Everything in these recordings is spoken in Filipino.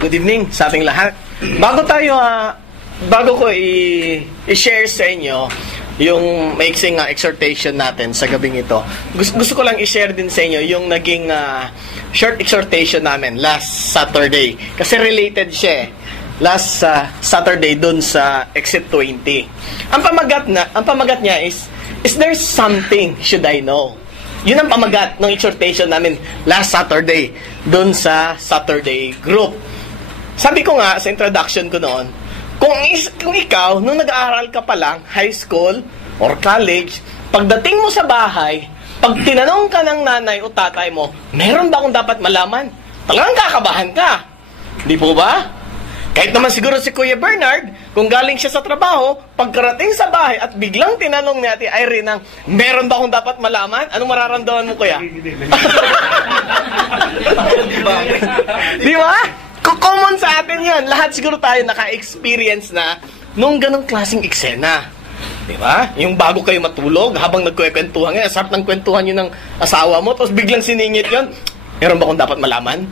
Good evening sa ating lahat. Bago ko i-share sa inyo yung maiksing exhortation natin sa gabing ito, gusto ko lang i-share din sa inyo yung naging short exhortation namin last Saturday. Kasi related siya last Saturday dun sa Exit 20. Ang pamagat niya is there something should I know? Yun ang pamagat ng exhortation namin last Saturday dun sa Saturday group. Sabi ko nga sa introduction ko noon, kung ikaw, nung nag-aaral ka pa lang, high school or college, pagdating mo sa bahay, pag tinanong ka ng nanay o tatay mo, meron ba akong dapat malaman? Talagang kakabahan ka. Di po ba? Kahit naman siguro si Kuya Bernard, kung galing siya sa trabaho, pagkarating sa bahay at biglang tinanong ni Ate Irene ng, meron ba akong dapat malaman? Anong mararamdaman mo, Kuya? Di ba? Common sa atin yan. Lahat siguro tayo naka-experience na nung ganong klaseng eksena. Di ba? Yung bago kayo matulog, habang nagkwekwentuhan ngayon, sarap ng kwentuhan yun ng asawa mo, tapos biglang siningit yun, meron ba akong dapat malaman?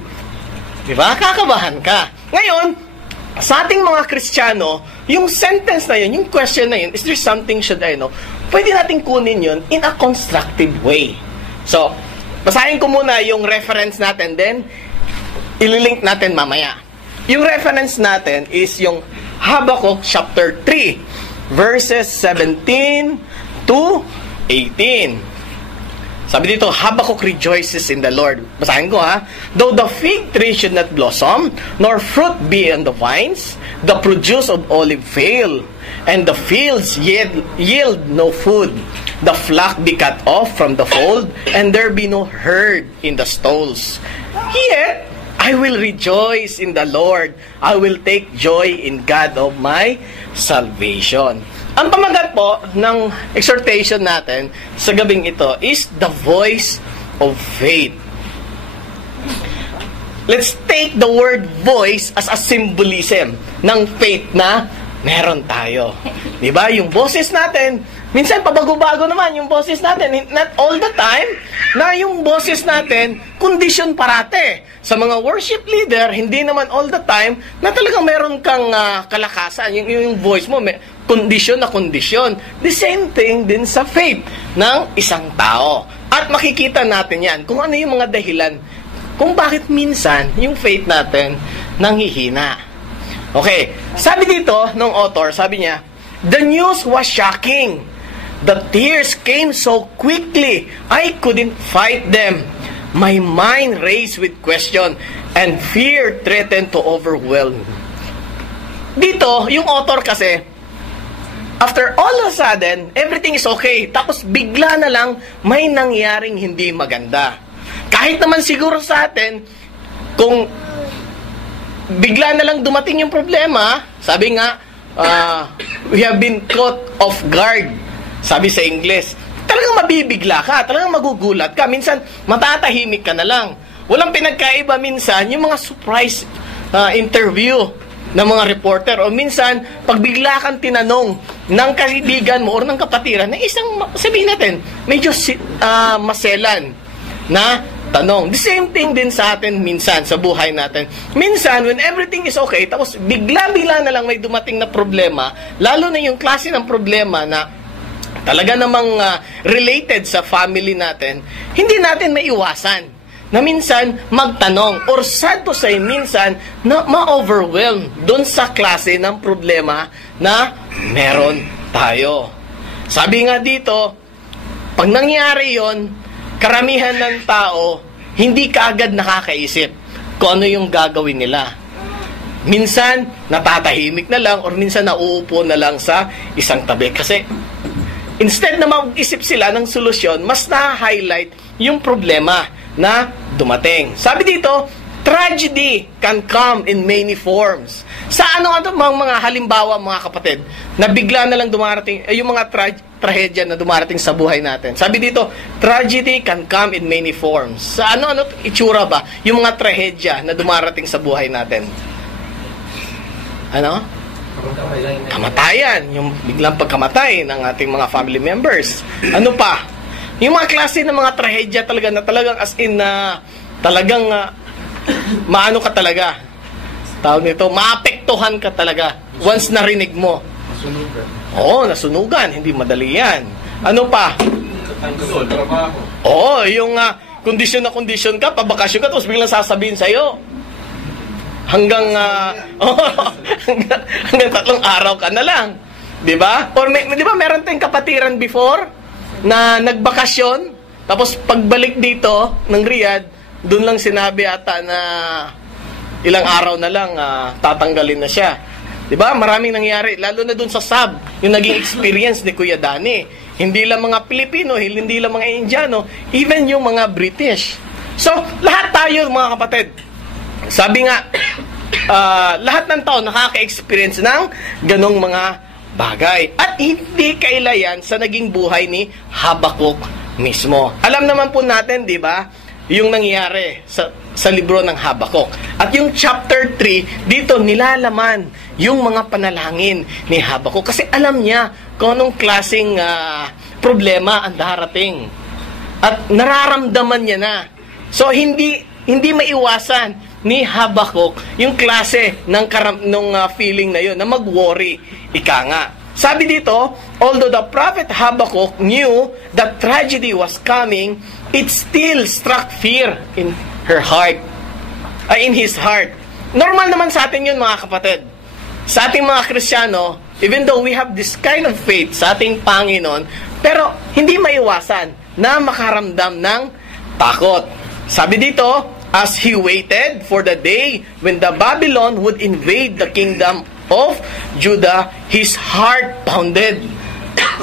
Di ba? Kakabahan ka. Ngayon, sa ating mga Kristiyano, yung sentence na yun, yung question na yun, is there something should I know? Pwede natin kunin yun in a constructive way. So, basahin ko muna yung reference natin, then ililink natin mamaya. Yung reference natin is yung Habakkuk chapter 3, verses 17 to 18. Sabi dito, Habakkuk rejoices in the Lord. Basahin ko ha. Though the fig tree should not blossom, nor fruit be on the vines, the produce of olive fail, and the fields yield no food. The flock be cut off from the fold, and there be no herd in the stalls. Yet I will rejoice in the Lord. I will take joy in God of my salvation. Ang pamagat po ng exhortation natin sa gabing ito is the voice of faith. Let's take the word voice as a symbolism ng faith na meron tayo. Diba? Yung boses natin, minsan pabago-bago naman yung boses natin. Not all the time na yung boses natin, kondisyon parate. Sa mga worship leader, hindi naman all the time na talagang meron kang kalakasan. Yung voice mo, kondisyon na kondisyon. The same thing din sa faith ng isang tao. At makikita natin yan kung ano yung mga dahilan kung bakit minsan yung faith natin nanghihina. Okay, sabi dito ng author, sabi niya, the news was shocking. The tears came so quickly, I couldn't fight them. My mind raced with question, and fear threatened to overwhelm. Dito, yung author kasi, after all of a sudden, everything is okay. Tapos bigla na lang, may nangyaring hindi maganda. Kahit naman siguro sa atin, kung bigla na lang dumating yung problema, sabi nga, we have been caught off guard. Sabi sa English, talagang mabibigla ka, talagang magugulat ka. Minsan, matatahimik ka na lang. Walang pinagkaiba minsan yung mga surprise interview ng mga reporter. O minsan, pag bigla kang tinanong ng kaibigan mo or ng kapatiran na isang, sabihin natin, medyo maselan na tanong. The same thing din sa atin minsan, sa buhay natin. Minsan, when everything is okay, tapos bigla-bigla na lang may dumating na problema, lalo na yung klase ng problema na talaga namang related sa family natin, hindi natin maiwasan na minsan magtanong or sad to say minsan na ma-overwhelm dun sa klase ng problema na meron tayo. Sabi nga dito, pag nangyari yon, karamihan ng tao hindi kaagad nakakaisip kung ano yung gagawin nila. Minsan natatahimik na lang or minsan nauupo na lang sa isang tabi kasi instead na mag-isip sila ng solusyon, mas na-highlight yung problema na dumating. Sabi dito, tragedy can come in many forms. Sa mga halimbawa, mga kapatid, na bigla na lang dumarating, yung mga trahedya na dumarating sa buhay natin. Sabi dito, tragedy can come in many forms. Sa ano itsura ba? Yung mga trahedya na dumarating sa buhay natin. Ano? Kamatayan, yung biglang pagkamatay ng ating mga family members. Ano pa? Yung mga klase ng mga trahedya talaga na talagang as in na talagang maano ka talaga. tawag nito, maapektuhan ka talaga once narinig mo. Masunugan. Oo, nasunugan. Hindi madali yan. Ano pa? Tanggol, trabaho. Oo, yung kondisyon na kondisyon ka, pabakasyon ka, tapos biglang sasabihin sa'yo. Hanggang 3 araw ka na lang. Di ba? Or di ba meron tayong kapatiran before na nagbakasyon, tapos pagbalik dito ng Riyadh, doon lang sinabi ata na ilang araw na lang tatanggalin na siya. 'Di ba? Maraming nangyari, lalo na doon sa sub, yung naging experience ni Kuya Danny. Hindi lang mga Pilipino, hindi lang mga Indiano, even yung mga British. So, lahat tayo mga kapatid. Sabi nga, lahat ng tao nakaka-experience ng ganong mga bagay. At hindi kailayan sa naging buhay ni Habakuk mismo. Alam naman po natin, 'di ba? Yung nangyari sa libro ng Habakuk. At yung chapter 3, dito nilalaman yung mga panalangin ni Habakuk. Kasi alam niya kung anong klaseng problema ang darating. At nararamdaman niya na. So, hindi maiwasan ni Habakuk yung klase ng feeling na yun, na mag-worry. Ika nga. Sabi dito, although the prophet Habakuk knew that tragedy was coming, it still struck fear in his heart. Normal naman sa atin yun, mga kapatid. Sa ating mga Kristiyano, even though we have this kind of faith sa ating Panginoon, pero hindi maiwasan na makaramdam ng takot. Sabi dito, as he waited for the day when the Babylon would invade the kingdom of Judah, his heart pounded.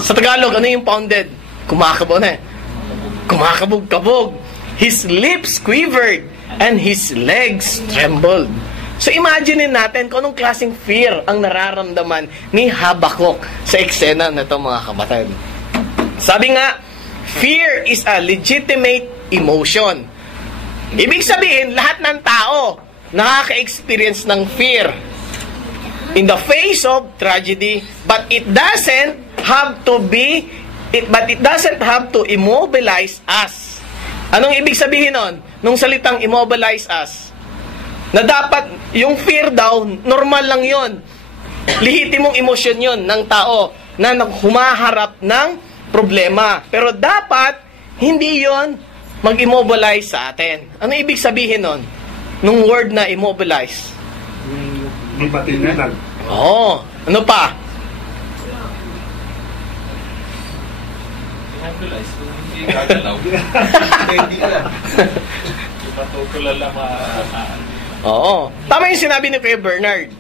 Sa Tagalog, ano yung pounded? Kumakabog na eh. Kumakabog-kabog. His lips quivered and his legs trembled. So imagine natin kung anong klaseng fear ang nararamdaman ni Habakuk sa eksena na ito, mga kapatid. Sabi nga, fear is a legitimate emotion. Ibig sabihin, lahat ng tao nakaka-experience ng fear in the face of tragedy, but it doesn't have to immobilize us. Anong ibig sabihin nun? Nung salitang immobilize us? Na dapat, yung fear daw, normal lang yon. Lehitimong emosyon yon ng tao na humaharap ng problema. Pero dapat, hindi yon mag-immobilize sa atin. Ano ibig sabihin nun? Nung word na immobilize? Hindi patinginan. Oo. Ano pa? Immobilize. Hindi gagalaw. Hindi ka. Ipatutulala lang Oo. Tama yung sinabi ni Kuya Bernard.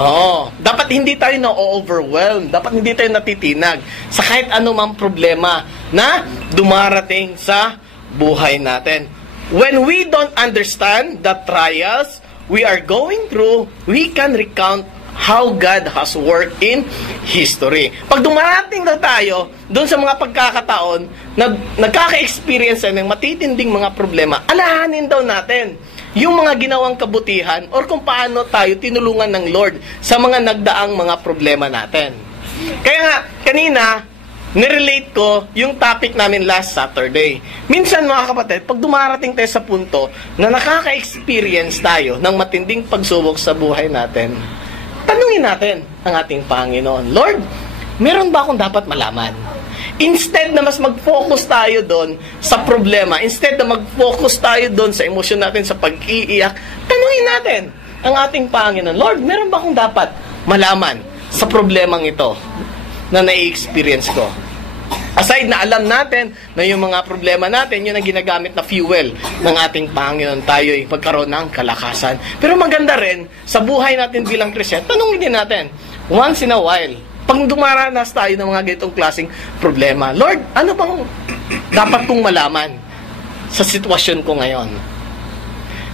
Oo. Dapat hindi tayo na-overwhelm. Dapat hindi tayo natitinag sa kahit anumang problema na dumarating sa buhay natin. When we don't understand the trials we are going through, we can recount how God has worked in history. Pag dumarating na tayo doon sa mga pagkakataon na nagkaka-experience ng matitinding mga problema, alahanin daw natin yung mga ginawang kabutihan or kung paano tayo tinulungan ng Lord sa mga nagdaang mga problema natin. Kaya nga, kanina, nirelate ko yung topic namin last Saturday. Minsan, mga kapatid, pag dumarating tayo sa punto na nakaka-experience tayo ng matinding pagsubok sa buhay natin, tanungin natin ang ating Panginoon, Lord, meron ba akong dapat malaman? Instead na mas mag-focus tayo doon sa problema, instead na mag-focus tayo doon sa emosyon natin, sa pag-iiyak, tanungin natin ang ating Panginoon, Lord, meron ba akong dapat malaman sa problemang ito na nai-experience ko? Aside na alam natin na yung mga problema natin, yun ang ginagamit na fuel ng ating Panginoon, tayo'y magkaroon ng kalakasan. Pero maganda rin, sa buhay natin bilang Kristiyan, tanungin din natin, once in a while, pag dumaranas tayo ng mga ganitong klaseng problema, Lord, ano bang dapat kong malaman sa sitwasyon ko ngayon?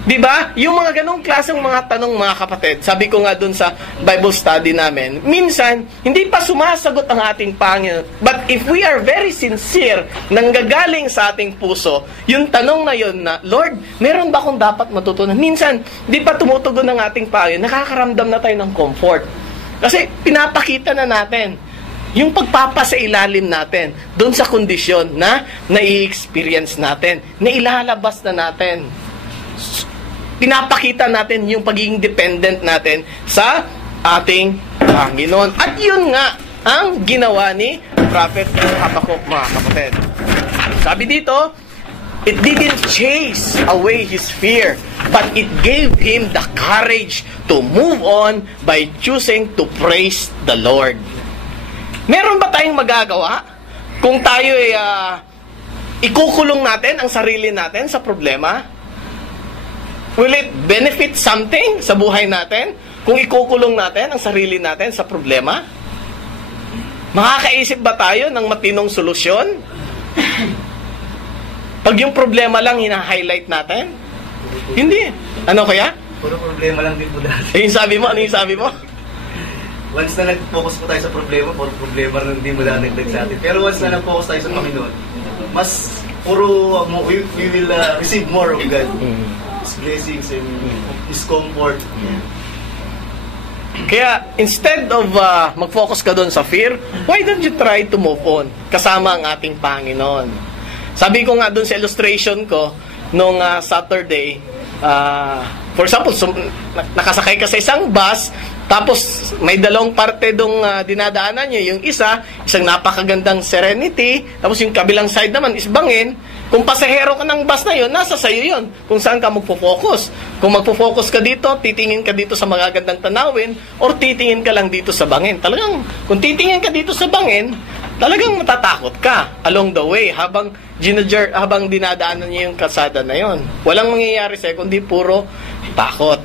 Diba? Yung mga ganong klaseng mga tanong, mga kapatid, sabi ko nga dun sa Bible study namin, minsan, hindi pa sumasagot ang ating Panginoon. But if we are very sincere, nanggagaling sa ating puso, yung tanong na yun na, Lord, meron ba akong dapat matutunan? Minsan, di pa tumutugon ng ating Panginoon, nakakaramdam na tayo ng comfort. Kasi pinapakita na natin yung pagpapasailalim natin doon sa kondisyon na nai-experience natin, na ilalabas na natin. pinapakita natin yung pagiging dependent natin sa ating Panginoon. At yun nga ang ginawa ni Prophet Habakkuk, mga kapatid. Sabi dito, it didn't chase away his fear, but it gave him the courage to move on by choosing to praise the Lord. Meron ba tayong magagawa kung tayo ay ikukulong natin ang sarili natin sa problema? Will it benefit something sa buhay natin kung ikukulong natin ang sarili natin sa problema? Makakaisip ba tayo ng matinong solusyon? Pag yung problema lang hina-highlight natin? Hindi. Ano kaya? Puro problema lang din po dati. Yung sabi mo? Ano yung sabi mo? Once na nag-focus po tayo sa problema, puro problema lang din mo dadagdag sa atin. Pero once na nag-focus tayo sa Panginoon, mas we will receive more of God. His blessings and His comfort. Kaya, instead of mag-focus ka doon sa fear, why don't you try to move on? Kasama ang ating Panginoon. Sabi ko nga doon sa illustration ko, nung Saturday, for example, nakasakay ka sa isang bus, tapos may dalawang parte dong dinadaanan niya. Yung isang napakagandang Serenity, tapos yung kabilang side naman is bangin. Kung pasahero ka ng bus na yun, nasa sayo yun. Kung saan ka magpo-focus. Kung magpo-focus ka dito, titingin ka dito sa magagandang tanawin, or titingin ka lang dito sa bangin. Talagang, kung titingin ka dito sa bangin, talagang matatakot ka along the way habang dinadaanan niya yung kalsada na yon. Walang mangyayari sa'yo kundi puro takot.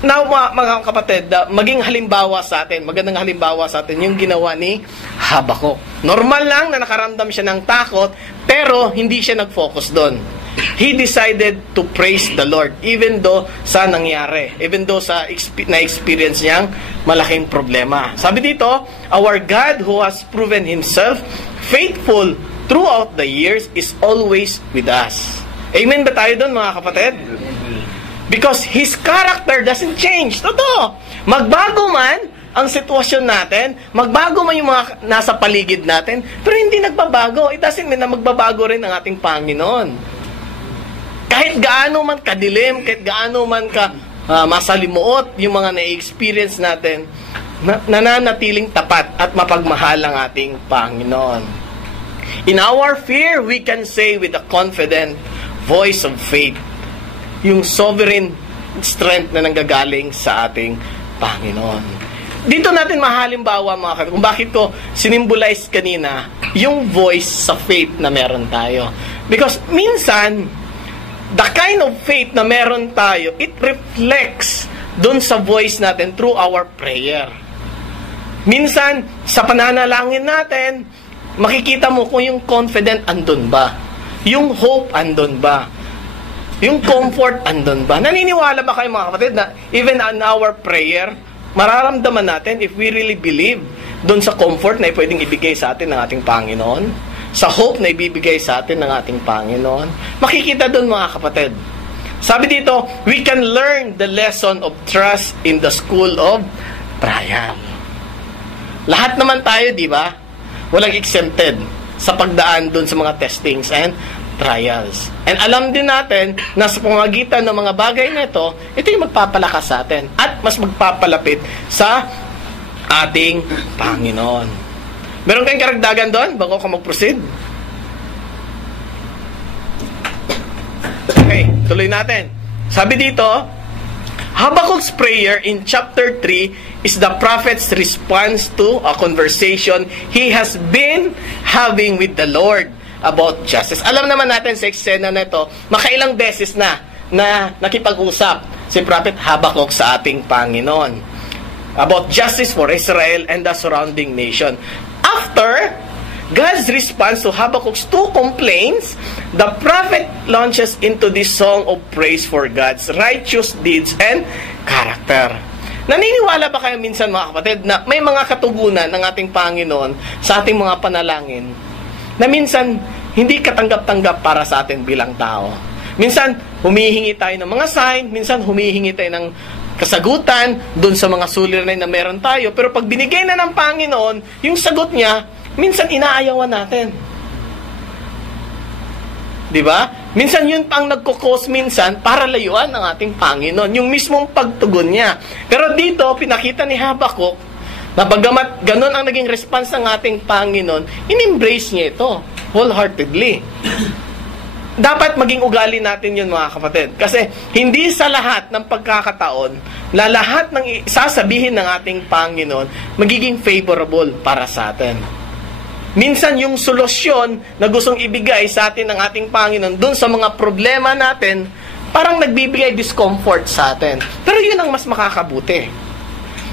Now, mga kapatid, maging halimbawa sa atin, magandang halimbawa sa atin yung ginawa ni Habakkuk. Normal lang na nakaramdam siya ng takot, pero hindi siya nag-focus doon. He decided to praise the Lord even though sa nangyari, even though sa na-experience niyang malaking problema. Sabi dito, our God who has proven Himself faithful throughout the years is always with us. Amen ba tayo doon, mga kapatid? Because His character doesn't change. Totoo. Magbago man ang sitwasyon natin, magbago man yung mga nasa paligid natin, pero hindi nagbabago. It doesn't mean na magbabago rin ang ating Panginoon. Kahit gaano man kadilim, kahit gaano man ka masalimuot yung mga na-experience natin, nananatiling tapat at mapagmahal ang ating Panginoon. In our fear, we can say with a confident voice of faith, yung sovereign strength na nanggagaling sa ating Panginoon. Dito natin mahalimbawa, mga kapatid, kung bakit ko sinimbolize kanina yung voice sa faith na meron tayo. Because minsan, the kind of faith na meron tayo, it reflects dun sa voice natin through our prayer. Minsan, sa pananalangin natin, makikita mo kung yung confident andun ba? Yung hope andun ba? Yung comfort andun ba? Naniniwala ba kayo, mga kapatid, na even in our prayer, mararamdaman natin if we really believe dun sa comfort na pwedeng ibigay sa atin ng ating Panginoon, sa hope na ibibigay sa atin ng ating Panginoon. Makikita dun, mga kapatid. Sabi dito, we can learn the lesson of trust in the school of trial. Lahat naman tayo, di ba? Walang exempted sa pagdaan dun sa mga testings and trials. And alam din natin na sa pamamagitan ng mga bagay na ito yung magpapalakas sa atin at mas magpapalapit sa ating Panginoon. Meron kayong karagdagan doon bago ka mag-proceed? Okay, tuloy natin. Sabi dito, Habakkuk's prayer in chapter 3 is the prophet's response to a conversation he has been having with the Lord about justice. Alam naman natin sa eksena na ito, makailang beses na nakipag-usap si Prophet Habakkuk sa ating Panginoon about justice for Israel and the surrounding nation. After God's response to Habakkuk's two complaints, the prophet launches into this song of praise for God's righteous deeds and character. Naniniwala ba kayo minsan, mga kapatid, na may mga katugunan ng ating Panginoon sa ating mga panalangin na minsan hindi katanggap-tanggap para sa atin bilang tao? Minsan, humihingi tayo ng mga sign, minsan humihingi tayo ng kasagutan dun sa mga suliranin na meron tayo, pero pag binigay na ng Panginoon, yung sagot niya, minsan inaayawan natin. Di ba? Minsan yun pang nagkukos minsan para layuan ng ating Panginoon. Yung mismong pagtugon niya. Pero dito, pinakita ni Habakuk na bagamat ganun ang naging response ng ating Panginoon, in-embrace niya ito wholeheartedly. Dapat maging ugali natin yun, mga kapatid. Kasi hindi sa lahat ng pagkakataon na lahat ng sasabihin ng ating Panginoon magiging favorable para sa atin. Minsan yung solusyon na gustong ibigay sa atin ng ating Panginoon dun sa mga problema natin, parang nagbibigay discomfort sa atin. Pero yun ang mas makakabuti.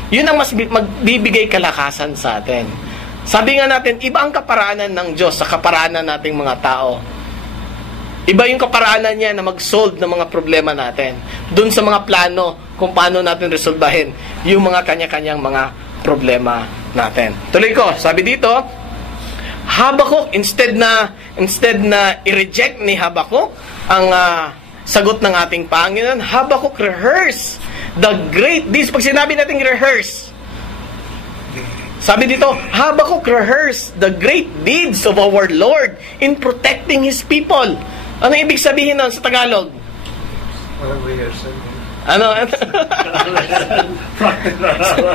Yun ang mas magbibigay kalakasan sa atin. Sabi nga natin, iba ang kaparaanan ng Diyos sa kaparaanan nating mga tao. Iba yung kaparaanan niya na mag-solve ng mga problema natin. Dun sa mga plano kung paano natin resolbahin yung mga kanya-kanyang mga problema natin. Tuloy ko, sabi dito, Habakuk, instead na i-reject ni Habakuk ang sagot ng ating Panginoon, Habakuk rehearse the great deeds. Pag sinabi natin rehearse, sabi dito, Habakuk rehearse the great deeds of our Lord in protecting His people. Ano ibig sabihin nun sa Tagalog? Walang rehearsal. Ano?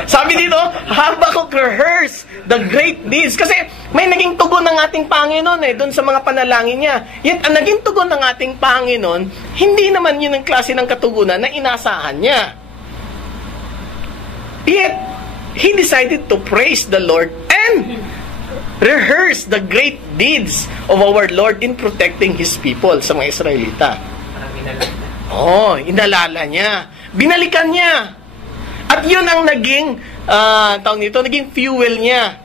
Sabi dito, Habakuk rehearse the great deeds. Kasi may naging tugon ng ating Panginoon doon sa mga panalangin niya. Yet, ang naging tugon ng ating Panginoon, hindi naman yun ang klase ng katugunan na inasahan niya. Yet, He decided to praise the Lord and rehearse the great deeds of our Lord in protecting His people sa mga Israelita. Inalala niya. Binalikan niya. At yun ang naging, naging fuel niya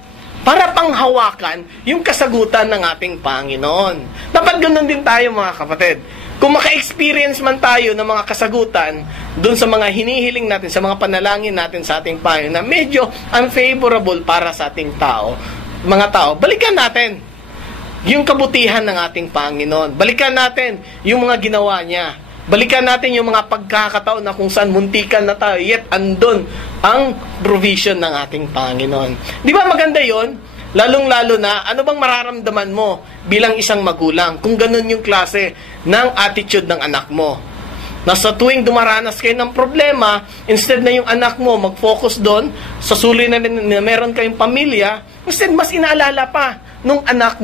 para panghawakan yung kasagutan ng ating Panginoon. Dapat ganun din tayo, mga kapatid. Kung maka-experience man tayo ng mga kasagutan dun sa mga hinihiling natin, sa mga panalangin natin sa ating Panginoon na medyo unfavorable para sa ating mga tao, balikan natin yung kabutihan ng ating Panginoon. Balikan natin yung mga ginawa niya. Balikan natin yung mga pagkakataon na kung saan muntikan na tayo, yet andun ang provision ng ating Panginoon. Di ba maganda yon? Lalong-lalo na, ano bang mararamdaman mo bilang isang magulang kung ganun yung klase ng attitude ng anak mo? Na sa tuwing dumaranas kayo ng problema, instead na yung anak mo mag-focus doon, sa suli na meron kayong pamilya, instead mas inaalala pa nung anak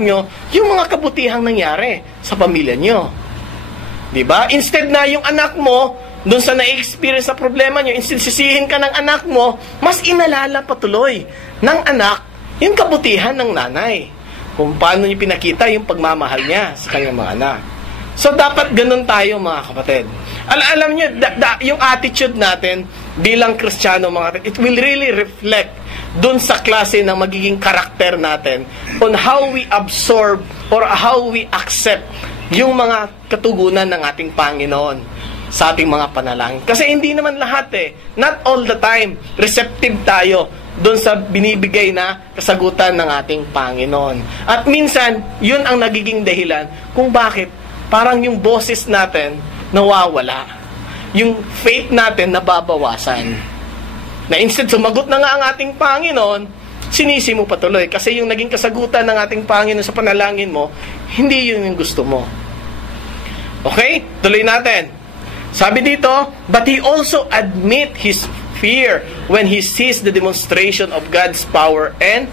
nyo, yung mga kabutihang nangyari sa pamilya nyo. Diba? Instead na yung anak mo, doon sa na-experience na problema nyo, instead sisihin ka ng anak mo, mas inalala patuloy ng anak yung kabutihan ng nanay. Kung paano niya pinakita yung pagmamahal niya sa kanyang mga anak. So, dapat ganun tayo, mga kapatid. Alam niyo, yung attitude natin bilang Kristiyano, mga kapatid, it will really reflect dun sa klase ng magiging karakter natin on how we absorb or how we accept yung mga katugunan ng ating Panginoon sa ating mga panalangin. Kasi hindi naman lahat not all the time, receptive tayo doon sa binibigay na kasagutan ng ating Panginoon. At minsan, yun ang nagiging dahilan kung bakit parang yung boses natin nawawala. Yung faith natin nababawasan. Na instead sumagot na nga ang ating Panginoon, sinisi mo patuloy. Kasi yung naging kasagutan ng ating Panginoon sa panalangin mo, hindi yun yung gusto mo. Okay? Tuloy natin. Sabi dito, but he also admit his fear when he sees the demonstration of God's power and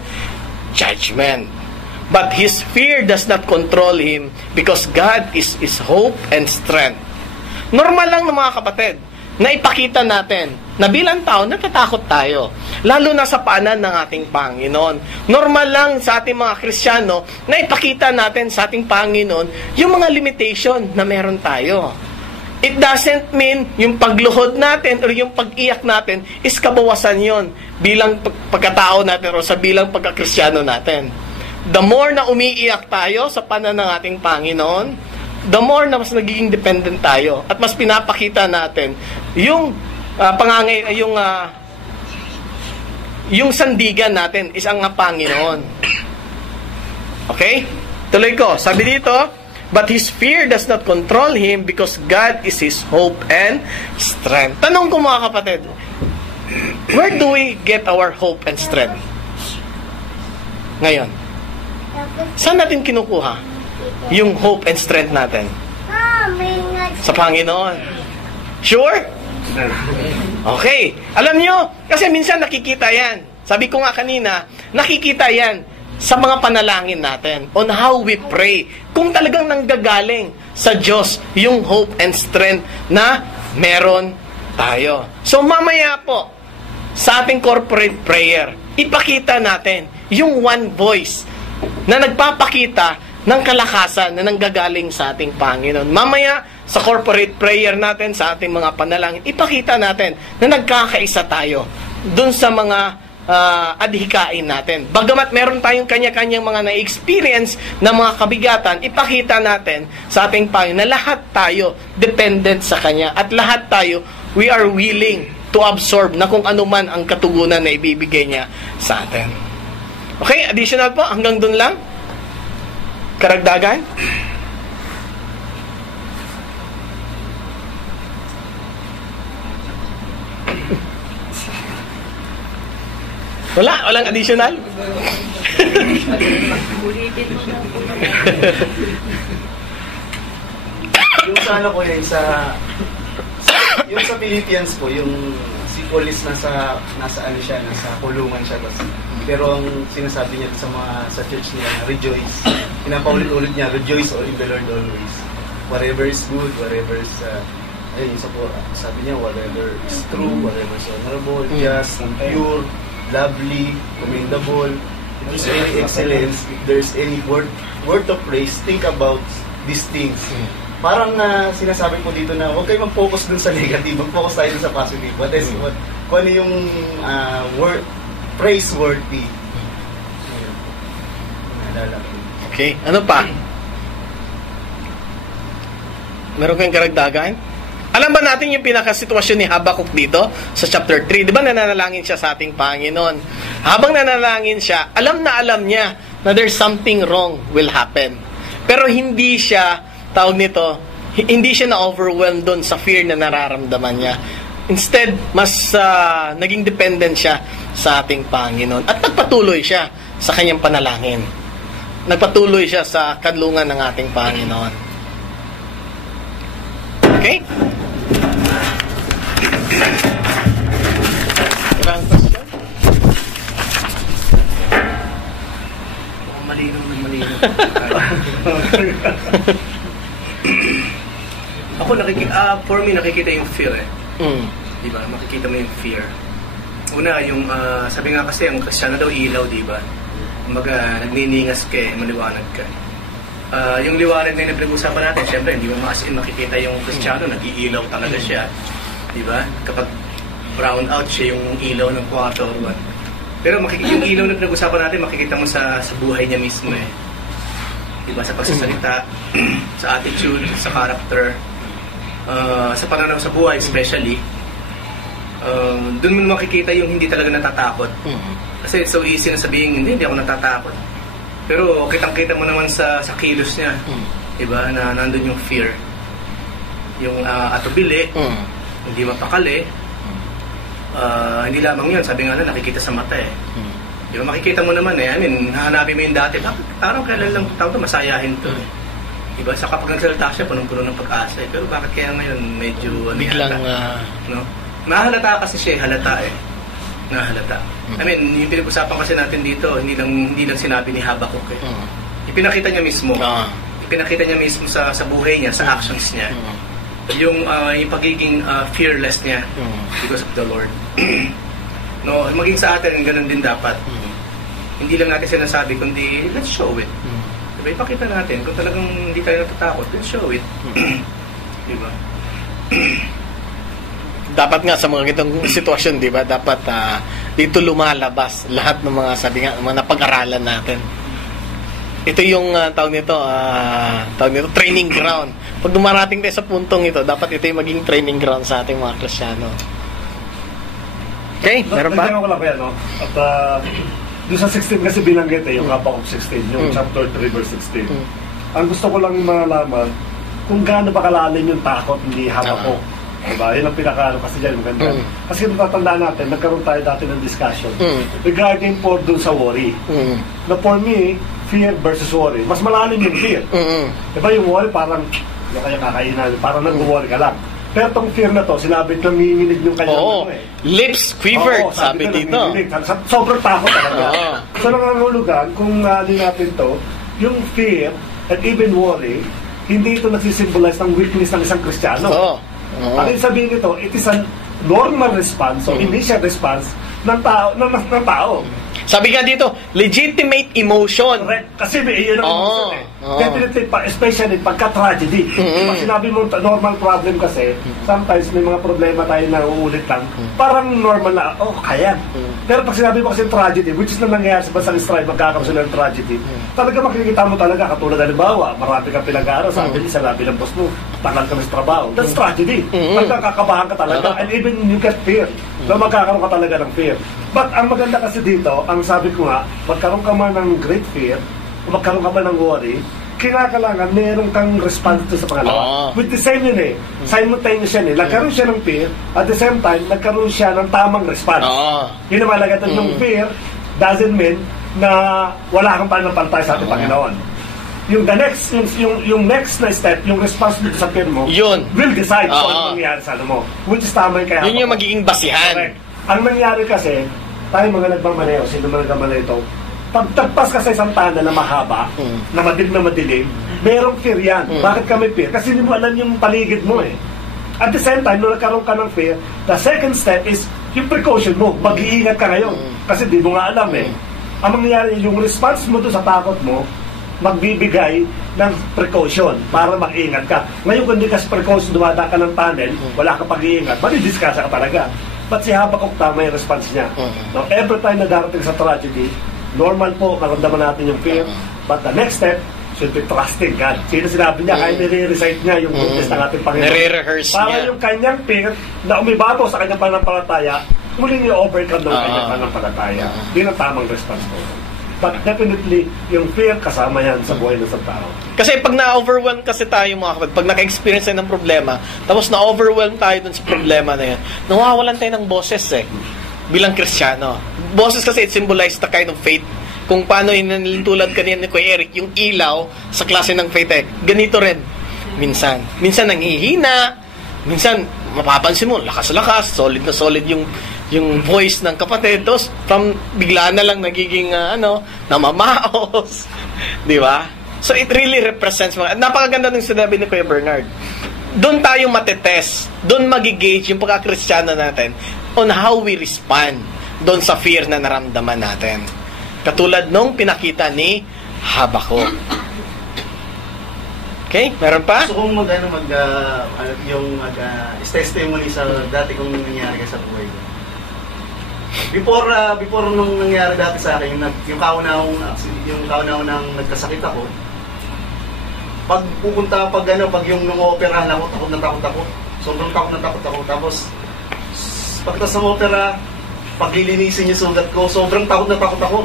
judgment. But his fear does not control him because God is his hope and strength. Normal lang ng mga kapatid na ipakita natin na bilang tao, natatakot tayo. Lalo na sa paanan ng ating Panginoon. Normal lang sa ating mga Kristiyano na ipakita natin sa ating Panginoon yung mga limitation na meron tayo. It doesn't mean yung pagluhod natin or yung pag-iyak natin is kabawasan yon bilang pagkatao natin o sa bilang pagka-Kristiyano natin. The more na umiiyak tayo sa paanan ng ating Panginoon, the more na mas nagiging dependent tayo at mas pinapakita natin yung yung sandigan natin is ang Panginoon. Okay? Tuloy ko. Sabi dito, but his fear does not control him because God is his hope and strength. Tanong ko, mga kapatid, where do we get our hope and strength? Ngayon, saan natin kinukuha? yung hope and strength natin? Sa Panginoon. Sure? Okay. Alam nyo, kasi minsan nakikita yan. Sabi ko nga kanina, nakikita yan sa mga panalangin natin on how we pray. Kung talagang nanggagaling sa Diyos yung hope and strength na meron tayo. So mamaya po, sa ating corporate prayer, ipakita natin yung one voice na nagpapakita ng kalakasan na nanggagaling sa ating Panginoon. Mamaya, sa corporate prayer natin, sa ating mga panalangin, ipakita natin na nagkakaisa tayo dun sa mga adhikain natin. Bagamat meron tayong kanya-kanyang mga na-experience na mga kabigatan, ipakita natin sa ating Panginoon na lahat tayo dependent sa Kanya at lahat tayo, we are willing to absorb na kung ano man ang katugunan na ibibigay niya sa atin. Okay, additional po, hanggang dun lang. Karagdagan? Walang additional? Yung sa ano ko yun, yung sa Philippians po, yung si Paul is nasa ano siya, nasa kulungan siya. Pero ang sinasabi niya sa church nila na rejoice. Pinapaulit-ulit niya, rejoice in the Lord always. Whatever is good, whatever is, sabi niya, whatever is true, whatever is honorable, just, pure, lovely, commendable, if there's any excellence, if there's any word of praise, think about these things. Parang sinasabi ko dito na huwag kayo mag-focus dun sa negative, mag-focus tayo dun sa positive. Kung ano yung praiseworthy. Okay, ano pa? Meron kayong karagdagan? Alam ba natin yung pinakasitwasyon ni Habakkuk dito sa chapter 3? Di ba nananalangin siya sa ating Panginoon? Habang nananalangin siya, alam niya na there's something wrong will happen. Pero hindi siya, hindi siya na-overwhelmed doon sa fear na nararamdaman niya. Instead, mas naging dependent siya sa ating Panginoon. At nagpatuloy siya sa kanyang panalangin. Nagpatuloy siya sa kadlungan ng ating Panginoon. Okay? Ilang question? Malinaw. Ako for me nakikita yung fear Diba? Makikita mo yung fear. Una, yung sabi nga kasi ang Kristiyano daw ilaw, diba? Kumbaga, nagniningas ka maliwanag ka. Yung liwanag na yung pinag-usapan natin, syempre, hindi mo maasin makikita yung Kristiyano, nag-iilaw talaga siya. Diba? Kapag brown out siya yung ilaw ng kwarto. Pero yung ilaw na pinag-usapan natin, makikita mo sa buhay niya mismo Diba? Sa pagsasalita, sa attitude, sa character, sa pananaw sa buhay especially. Doon mo makikita yung hindi talaga natatakot. Kasi it's so easy na sabihin, hindi ako natatakot. Pero kitang-kita mo naman sa kilos niya. Diba? Na nandun yung fear. Yung atubili, hindi mapakali. Hindi lamang yun, sabi nga na nakikita sa mata Diba? Makikita mo naman I mean, hahanapin mo yung dati, parang kailan lang masayahin to Diba? Sa kapag nagsalita siya, punong-puno ng pag-asa Pero bakit kaya ngayon medyo biglang no? Nahalata kasi siya, halata Nahalata. I mean, yung pinag-usapan kasi natin dito, hindi lang sinabi ni Habakkuk Ipinakita niya mismo. Ipinakita niya mismo sa buhay niya, sa actions niya. Yung pagiging fearless niya because of the Lord. No, maging sa atin, ganun din dapat. Hindi lang natin sinasabi, kundi let's show it. Diba? Ipakita natin, kung talagang hindi tayo natatakot, let's show it. Diba? Dapat nga sa mga ganitong sitwasyon, di ba? Dapat dito lumalabas lahat ng mga mga napag-aralan natin. Ito yung tawag nito, training ground. Pag dumarating tayo sa puntong ito, dapat ito yung maging training ground sa ating mga Kristiyano. Okay, meron pa? Nagtanong ko lang kaya, no? At doon sa 16 kasi binanggit yung Habakkuk 16, yung chapter 3 verse 16. Ang gusto ko lang malaman, kung gaano ba kalalim yung takot ni Habakkuk Diba? Yun ang pinaka kasi dyan maganda. Kasi kung tatandaan natin, nagkaroon tayo dati ng discussion regarding for dun sa worry. Na for me, fear versus worry. Mas malalim yung fear. Diba yung worry parang yung kanya kakainan, parang nag-worry ka lang. Pero itong fear na to, sinabi ko nanginginig yung kanyang lips quivered, sabi dito. Sobrang takot talaga. So nangangulugan, kung din natin to, yung fear and even worry, hindi ito nagsisimbolize ng weakness ng isang Kristiyano. Ang sabihin nito, it is a normal response, so initial response ng tao. Sabi nga dito, legitimate emotion. Correct. Kasi yun ang emotion Definitely, especially pagka-tragedy. Pag sinabi mo normal problem kasi, sometimes may mga problema tayo na uulit lang. Parang normal na, kaya. Pero pag sinabi mo kasi tragedy, which is na nangyayari sa bansang Israel, magkakaroon sila ng tragedy, talaga makikita mo talaga, katulad halimbawa, marami kang pinag-aaral, sabi niya, sa labi ng boss mo, tagal ka na sa trabaho. That's tragedy. Magkakakabahan ka talaga, and even you get fear. Na magkakaroon ka talaga ng fear. But ang maganda kasi dito, ang sabi ko nga, magkaroon ka man ng great fear, o magkaroon ka man ng worry, kinakailangan meron kang response to sa pangalawa. With the same yun simultaneous yan nagkaroon siya ng fear, at the same time, nagkaroon siya ng tamang response. Yun ang malaga doon, yung fear doesn't mean na wala kang pananampalataya sa ating Panginoon. Yung the next, yung next na step, yung response dito sa fear mo, yun will decide kung ano mangyayari sa ano mo. Which is tama yung kaya. Yun yung magiging basihan. Correct. Ang nangyari kasi, tayo mga nagmamaneho, sino mga nagmamaneho ito, pagtagpas ka sa isang tanda na mahaba, na madilim, merong fear yan. Bakit kami fear? Kasi hindi mo alam yung paligid mo At the same time, nung nagkaroon ka ng fear, the second step is yung precaution mo. Mag-iingat ka ngayon. Kasi di mo nga alam Ang mangyayari, yung response mo doon sa takot mo, magbibigay ng precaution para mag-iingat ka. Ngayon, kung hindi ka sa precaution, dumada ka ng tunnel, wala ka pag-iingat, madidiskasa ka talaga. But si Habakkuk, tama yung response niya. Now, every time na darating sa tragedy, normal po, karamdaman natin yung fear. But the next step should be trusting God. Sino sinabi niya, kaya nire-recite niya yung goodness ng ating Panginoon. Nire-rehearse niya. Para yung kanyang fear na umibato sa kanyang pananampalataya, muling i-overcome ng kanyang pananampalataya. Yun ang tamang response po. But definitely, yung fear kasama yan sa buhay ng isang tao. Kasi pag na-overwhelm kasi tayo mga kapatid, pag naka-experience tayo ng problema, tapos na-overwhelm tayo dun sa problema na yan, nawawalan tayo ng boses bilang Kristiyano. Boses kasi it symbolizes the kind of faith. Kung paano tulad kanina ni Kuya Eric, yung ilaw sa klase ng faith ganito rin. Minsan nanghihina, minsan mapapansin mo, lakas-lakas, solid na solid yung voice ng kapatid, tapos bigla na lang nagiging namamaos, di ba? So it really represents napakaganda ng sinabi ni Kuya Bernard. Doon tayo matetest, doon magigauge yung pagkakristyano natin on how we respond doon sa fear na naramdaman natin. Katulad nung pinakita ni Habakkuk. Okay, meron pa? So kung testimony sa dati kong nangyari sa buhay ko. Before nung nangyari dati sa akin, yung kauna-unang nagkasakit ako, pag yung operahan ako, takot ako. Sobrang takot ako. Tapos, pagkatapos ng opera, paglilinisin yung sugat ko, sobrang takot ako.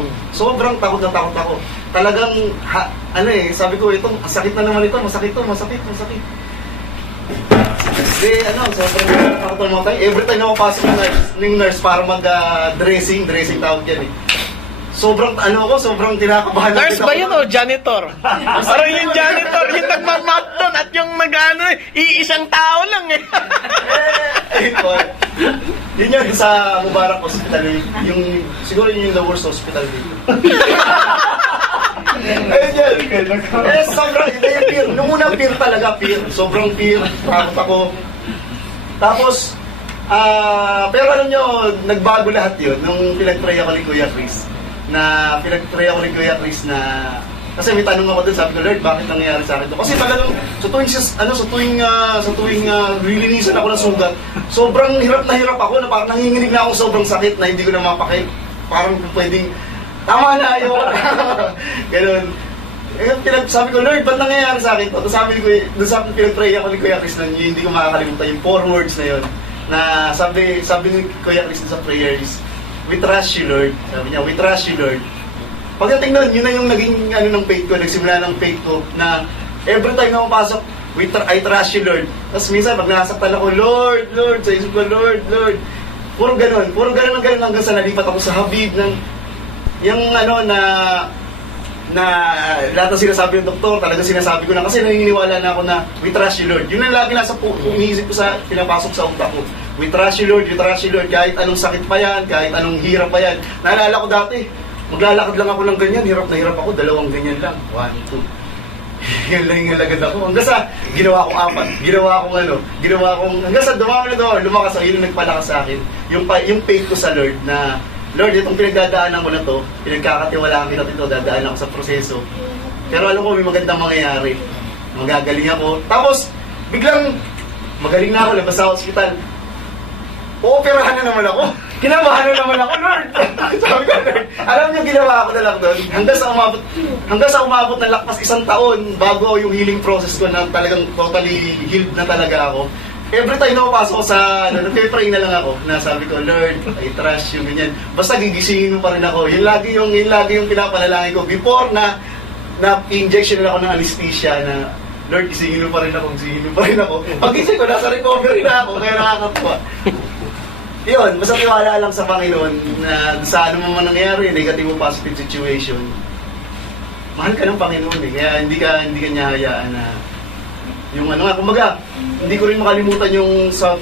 Talagang, sabi ko, sakit na naman ito, masakit. Sobrang takot na tayo. Every time na mapasok ng nurse para mag-dressing tawag yan Sobrang kinakabahan. Nurse ba yun o janitor? Parang yung janitor, yung nagmamap doon at yung iisang tao lang Yun yun sa Mubarak Hospital. Siguro yun yung the worst hospital dito. Sobrang fear. Nung unang fear talaga, sobrang fear. Takot ako. Tapos, pero alam nyo, nagbago lahat yun nung pinag-pray ako ni Kuya Chris. Kasi may tanong ako dun, sabi ko, Lord, bakit nangyayari sa akin ito? Kasi talagang, sa tuwing lilinisan ako ng sugat, sobrang hirap ako na parang nanginginig na ako sobrang sakit na hindi ko na mapakay. Parang pwedeng, tama na, ayaw. Ganun. Sabi ko, Lord, ba't nangyayari sa akin ito? Tapos doon sa pinag-pray ako ni Kuya Chris na hindi ko makakalimutan yung 4 words na yun. Na sabi ni Kuya Chris sa prayer is, we trust you, Lord. Sabi niya, we trust you, Lord. Pagdating nun, yun na yung naging ng faith ko, nagsimula ng faith ko, na every time na mapasok I trust you, Lord. Tapos minsan, pag nasaktan ako, Lord, sa isip ko, Lord. Puro ganun hanggang sa nalipat ako sa Habib ng yung na lahat ng sinasabi ng doktor, talagang sinasabi ko na kasi naniniwala na ako na we trust you, Lord. Yun ang lagi nasa umiisip ko sa pinapasok sa utak ko. We trust you, Lord, kahit anong sakit pa yan, kahit anong hirap pa yan. Naalala ko dati, maglalakad lang ako ng ganyan, hirap na hirap ako, 2 ganyan lang. 1, 2. Yan lang yung lagad ako. Hanggang sa ginawa kong 4. Hanggang sa dumami na lumakas ako, yun ang nagpalakas sa akin. Yung faith ko sa Lord na, Lord, itong pinagdadaanan ko na to, pinagkakatiwalaan kita ito, dadaan ako sa proseso. Pero alam ko, may magandang mangyayari. Magagaling ako. Tapos, biglang, magaling na ako, labas sa hospital. Ooperahan na naman ako. Kinabahan na naman ako, Lord. Sabi ko, Lord, alam niyo, ginawa ko na lang doon. Hanggang sa umabot na lakpas 1 taon bago yung healing process ko na talagang totally healed na talaga ako. Every time na papasok ko sa, nagpe-pray na lang ako, na sabi ko, Lord, I trust you, ganyan. Basta gigisingin mo pa rin ako. Yun lagi yung pinapanalangin ko. Before na injection na ako ng anesthesia na, Lord, gisingin mo pa rin ako. Pag-ising ko, nasa recovery na ako, kaya nakakatuwa. Yun, basta tiwala lang sa Panginoon na sa ano man nangyayari, negative o positive situation. Mahal ka ng Panginoon eh, kaya hindi ka niya hayaan na yung kumbaga, hindi ko rin makalimutan yung sa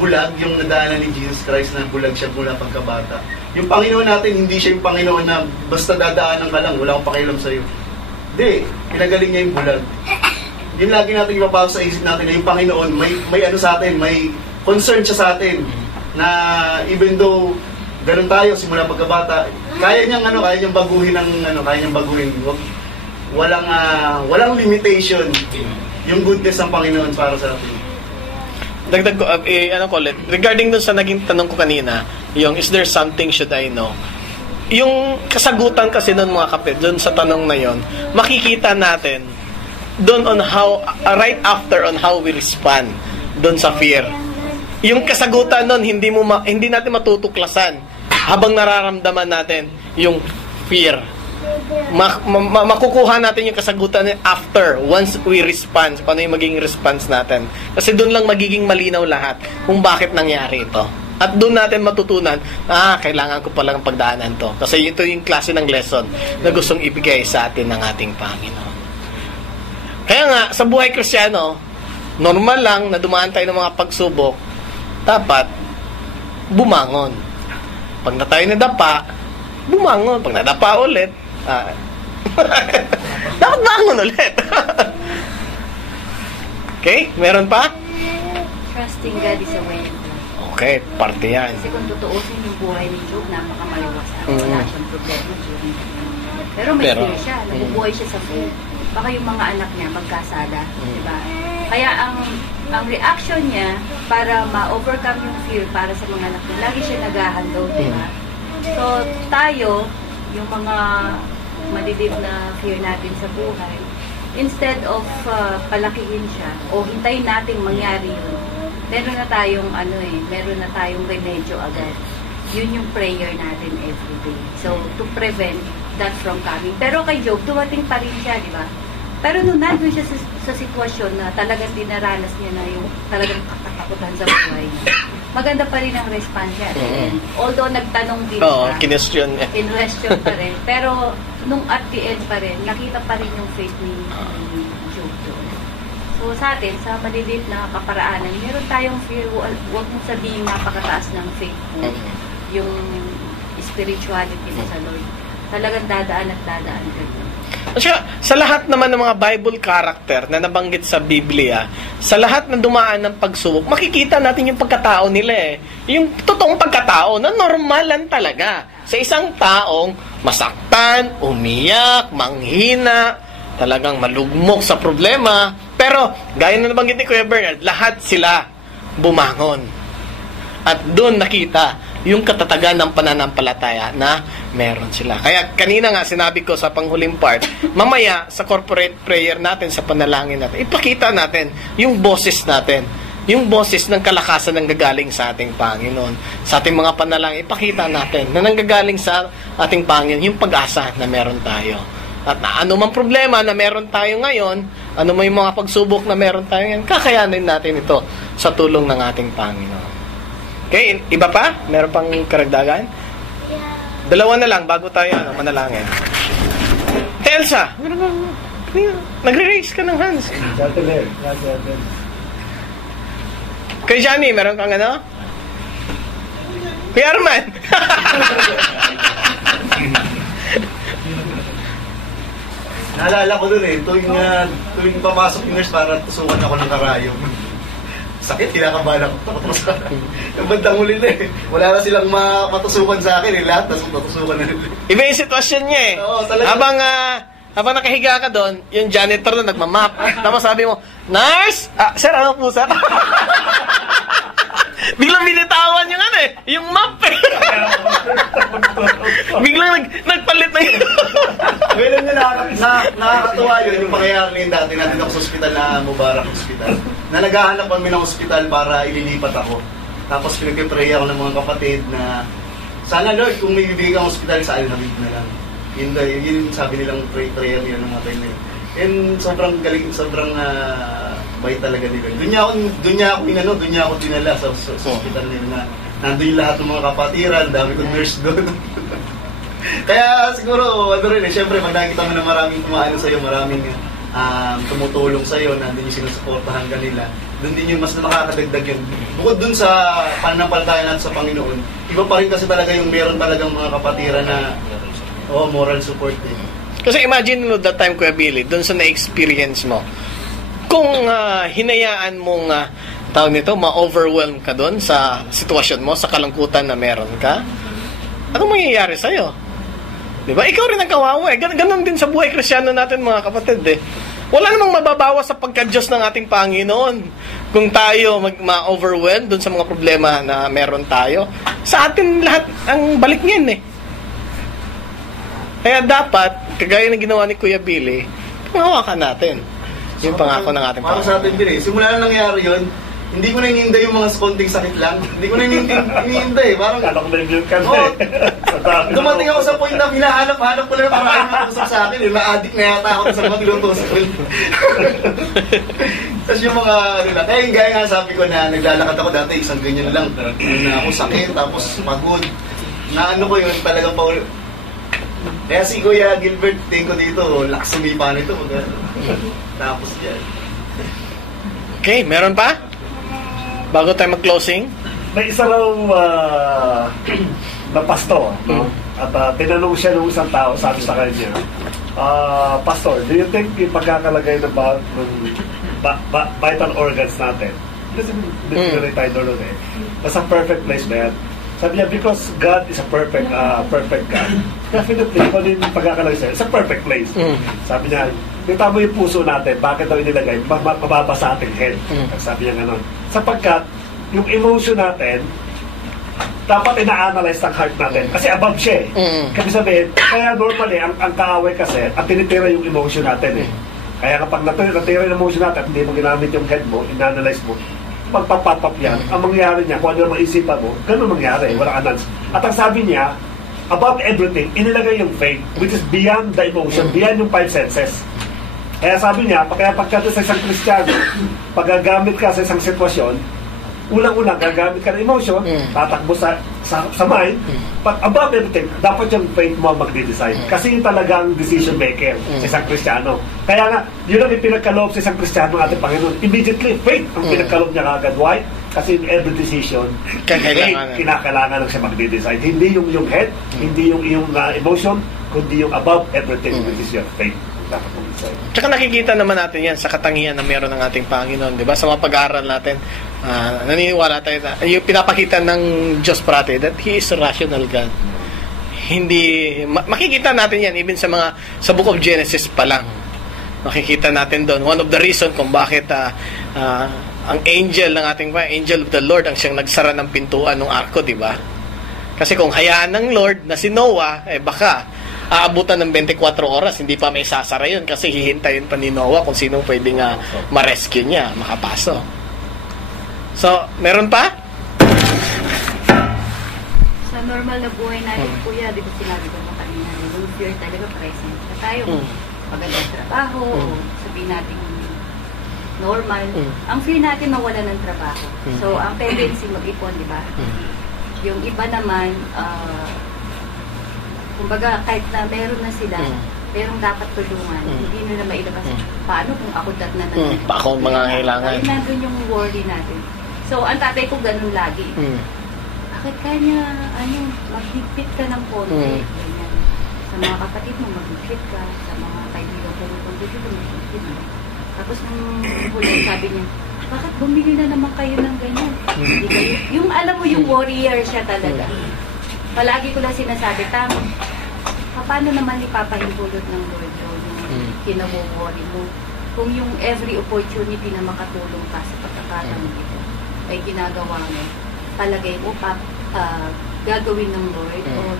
bulag, yung nadaanan ni Jesus Christ na bulag siya mula pagkabata. Yung Panginoon natin, hindi siya yung Panginoon na basta dadaanan ka lang, wala akong pakialam sa'yo. Hindi, pinagaling niya yung bulag. Yung lagi natin ipapasok sa isip natin na yung Panginoon, may ano sa atin, may concern siya sa atin, na even though ganun tayo simula pagkabata, kaya niyang baguhin walang limitation yung goodness ng Panginoon para sa atin. Dagdag ko, regarding dun sa naging tanong ko kanina, yung is there something should I know? Yung kasagutan kasi nun mga kapit, dun sa tanong na yon, makikita natin dun on how, right after on how we respond dun sa fear. Yung kasagutan nun, hindi natin matutuklasan habang nararamdaman natin yung fear. Makukuha natin yung kasagutan after, once we respond, kung ano yung magiging response natin. Kasi doon lang magiging malinaw lahat kung bakit nangyari ito. At doon natin matutunan, kailangan ko palang pagdaanan to. Kasi ito yung klase ng lesson na gustong ibigay sa atin ng ating Panginoon. Kaya nga, sa buhay Kristiyano, normal lang na dumaan tayo ng mga pagsubok, dapat bumangon. Pag na tayo nadapa, bumangon. Pag nadapa ulit, dapat bangon ulit. Okay? Meron pa? Trusting God is a way of life. Okay, parte yan. Kasi kung tutuusin yung buhay ni Job, napakamaliwasan. Wala siyang problema during that time. Pero may fear siya. Nabubuhay siya sa fear. Baka yung mga anak niya magkasala. Diba? Kaya ang reaction niya para ma-overcome yung fear para sa mga anak niya, lagi siya nag-handle. Diba? So, tayo, yung mga madidib na fear natin sa buhay, instead of palakihin siya o hintayin nating mangyari yun, meron na tayong remedyo agad. Yun yung prayer natin everyday. So, to prevent that from coming. Pero kay Job, dumating pa rin siya, di ba? Pero nung nandun siya sa sitwasyon na talagang dinaranas niya na yung talagang katatakutan sa buhay niya, maganda pa rin ang response niya. Although nagtanong din siya, in-question pa rin. Pero nung at the end pa rin, nakita pa rin yung faith ni Job doon. So sa atin, sa maliliit na kaparaanan, meron tayong fear, huwag mong sabihin napakataas ng faith mo, yung spirituality mo sa Lord. Talagang dadaan at dadaan ka doon. Sa lahat naman ng mga Bible character na nabanggit sa Biblia, sa lahat ng dumaan ng pagsubok, makikita natin yung pagkatao nila eh. Yung totoong pagkatao na normalan talaga. Sa isang taong masaktan, umiyak, manghina, talagang malugmok sa problema. Pero, gaya na nabanggit ni Kuya Bernard, lahat sila bumangon. At doon nakita yung katatagan ng pananampalataya na meron sila. Kaya kanina nga sinabi ko sa panghuling part, mamaya sa corporate prayer natin, sa panalangin natin, ipakita natin yung boses natin. Yung boses ng kalakasan ng gagaling sa ating Panginoon. Sa ating mga panalangin, ipakita natin na nanggagaling sa ating Panginoon yung pag-asa na meron tayo. At na anumang problema na meron tayo ngayon, ano may mga pagsubok na meron tayo ngayon, kakayanin natin ito sa tulong ng ating Panginoon. Okay, iba pa? Meron pang karagdagan? Dalawa na lang bago tayo manalangin. Elsa, nagre-raise ka ng hands. Kay Johnny, meron kang ano? Kay Arman. Naalala ko dun tuwing papasok yung nurse para tusukan ako ng karayom. Sakit, kinakabahan ako. Tapos yung bandang huli na wala na silang matusukan sa akin lahat natusukan na nila. Iba yung sitwasyon niya Oo, talaga. Habang nakahiga ka doon, yung janitor na nagmamap. Tapos sabi mo, Nurse! Sir, ano po sir? Biglang binitawan yung map Biglang nagpalit na yun. Ngayon nga nakakatuwa yun, yung pangyayari na yun dati natin ako sa ospital na Mubarak Hospital. Na naghahanap kami ng ospital para ililipat ako. Tapos pinag-pray ako ng mga kapatid na sana Lord, kung may bibigay kang ospital sa Al-Habib na lang. Yun sabi nilang prayer nila ng mga time na yun. And sobrang galing, sobrang bait talaga nila. Doon niya ako dinala sa ospital nila na nandun yung lahat ng mga kapatiran, dami kong nurse doon. Kaya siguro, siyempre pag nakikita mo na maraming tumaano sa'yo, maraming tumutulong sa'yo, nandun yung sinusuportahan ka nila, doon din yung mas nakakadagdag yun. Bukod dun sa pananampalataya natin sa Panginoon, iba pa rin kasi talaga yung meron talagang mga kapatiran na moral support din. Kasi imagine mo that time, Kuya Billy, doon sa na-experience mo, kung hinayaan mong tawag nito, ma-overwhelm ka doon sa sitwasyon mo, sa kalungkutan na meron ka, anong mangyayari sa'yo? Diba? Ikaw rin ang kawawa eh. Ganon din sa buhay Kristiyano natin, mga kapatid eh. Wala namang mababawas sa pagka-Diyos ng ating Panginoon kung tayo ma-overwhelm doon sa mga problema na meron tayo. Sa atin lahat ang balik niyan eh. Kaya dapat, kagaya ng ginawa ni Kuya Billy, pangawakan natin yung pangako ng ating Panginoon. Para sa atin din eh. Simula na nangyari yun, hindi ko na iniinda yung mga konting sakit lang. Hindi ko na iniinda eh. Parang, kalok na yun ka na eh. Dumating ako sa point na hinahanap-hanap ko lang para ayaw matusok sa akin. Na-addict na yata ako sa mga tinutusok. Tapos yung mga, kaya yung gaya nga sabi ko na naglalakad ako dati, isang ganyan lang. Na ako sakit, tapos pagod. Na ano ko yun, talagang paulit. Kaya si Kuya Gilbert, tingin ko dito, lakas sumipa nito. Tapos yan. Okay, meron pa? Bago tayo mag-closing? May isa raw na pastor, no? At tinanong siya ng isang tao, sabi sa kanya, Pastor, do you think yung pagkakalagay ng vital organs natin, kasi hindi tayo doon eh, nasa perfect place ba yan? Sabi niya, because God is a perfect God. Definitely, kung ano yung pagkakalagay siya, it's a perfect place. Sabi niya, kita mo yung puso natin, bakit daw inilagay? Mababa sa ating head. Sabi niya gano'n. Sapagkat, yung emotion natin, dapat ina-analyze ng heart natin. Kasi above siya eh. Kasi sabihin, kaya normally, ang kaaway kasi, at tinitira yung emotion natin eh. Kaya kapag natira yung emotion natin, hindi mo ginamit yung head mo, ina-analyze mo, pagpapatap yan, ang mangyari niya, kung ano ang maisipan mo, ganun mangyari, wala ka nans. At ang sabi niya, above everything, inilagay yung faith, which is beyond the emotion, beyond yung five senses. Kaya sabi niya, kaya pagka sa isang Kristiyano, paggagamit ka sa isang sitwasyon, ulang-ulang gagamit ka ng emotion, tatakbo sa mind, but above everything, dapat yung faith mo magde-decide. Kasi yung talagang decision maker sa isang Kristiyano. Kaya nga, yun ang pinagkaloob sa isang Kristiyano ng ating Panginoon. Immediately, faith ang pinagkaloob niya kagad. Why? Kasi in every decision, faith, kinakailangan lang siya magde-decide. Hindi yung head, hindi yung emotion, kundi yung above everything, which is your faith. Dapat mag-decide. Tsaka nakikita naman natin yan sa katangian na meron ng ating Panginoon, di ba? Sa mga pag-aaral natin, naniniwala tayo na yung pinapakita ng Diyos parati that He is a rational God. Hindi, makikita natin yan even sa Book of Genesis pa lang. Makikita natin doon. One of the reason kung bakit ang angel ng ating angel of the Lord ang siyang nagsara ng pintuan ng arko, di ba? Kasi kung hayaan ng Lord na si Noah, baka aabutan ng 24 oras, hindi pa may sasara yun kasi hihintayin pa ni Noah kung sino pwedeng ma-rescue niya, makapasok. So, meron pa? Sa Sa normal na buhay natin, kuya, di ba sinabi ko mo kanina, yung fear talaga present. Na tayo, magandang trabaho, sabihin natin normal. Ang fear natin mawala ng trabaho. So, ang tendency mag-ipon, di ba? Yung iba naman, kumbaga, kahit na meron na sila, merong dapat tulungan. Hindi nila mailabas. Paano kung ako na Ako ang mga kailangan. Ayun, nandun yung worry natin. So, ang tatay ko ganun lagi. Bakit kanya, maghigpit ka ng konti? Ganyan. Sa mga kapatid mo, maghigpit ka. Sa mga kaibigan ko, maghigpit ka. Tapos nung huli, sabi niya, bakit bumili na naman kayo ng ganyan? Hindi kayo, yung alam mo, yung warrior siya talaga. Palagi ko lang sinasabi, paano naman ipapahintulot ng Lord yun, yung kinawo-worry mo? Kung yung every opportunity na makatulong ka sa pagkakataon ito ay ginagawa mo, palagay mo gagawin ng Lord o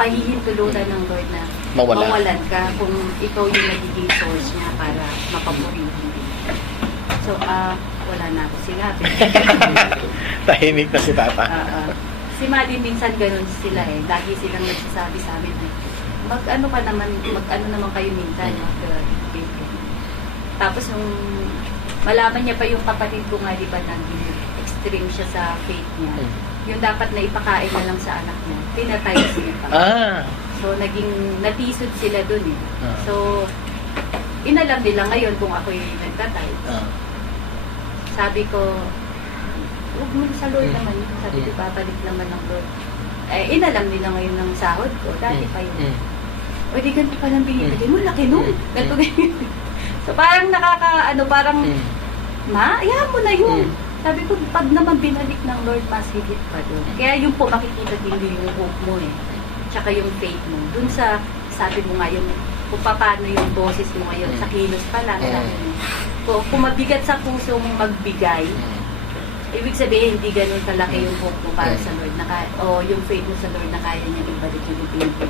pahihintulutan ng Lord na mawalan ka kung ikaw yung nagiging source niya para mapapurihin din. So, wala na ako sinabi. Tahimik na si Tata. Si Maddie minsan ganun sila eh. Lagi silang nagsasabi sa amin eh, mag-ano naman kayo minsan, tapos nung malaman niya pa yung kapatid ko nga, di ba, naging extreme siya sa faith niya. Yung dapat na ipakain na lang sa anak niya, pinatay siya pa. So, natisod sila dun eh. So, inalam nila ngayon kung ako'y nagtatay. Sabi ko, huwag mo sa Lord naman yun. Sabi ko, babalik naman ng Lord. Inalam nila ngayon ng sahod ko. Dati pa yun. O, di ganito pa lang binibigay mo. Laki nun. Ganito ganyan. So, parang parang, ayaw mo na yun. Sabi ko, pag naman binalik ng Lord, mas higit pa doon. Kaya yung po, makikita din yung hope mo eh. Tsaka yung faith mo. Doon sa, sabi mo nga, yung kung paano yung boses mo ngayon, sa kilos pa lang. Kung mabigat sa puso mong magbigay, ibig sabihin, hindi ganun kalaki yung hope mo para sa Lord. O yung faith mo sa Lord na kaya niya ibalik yung pinipili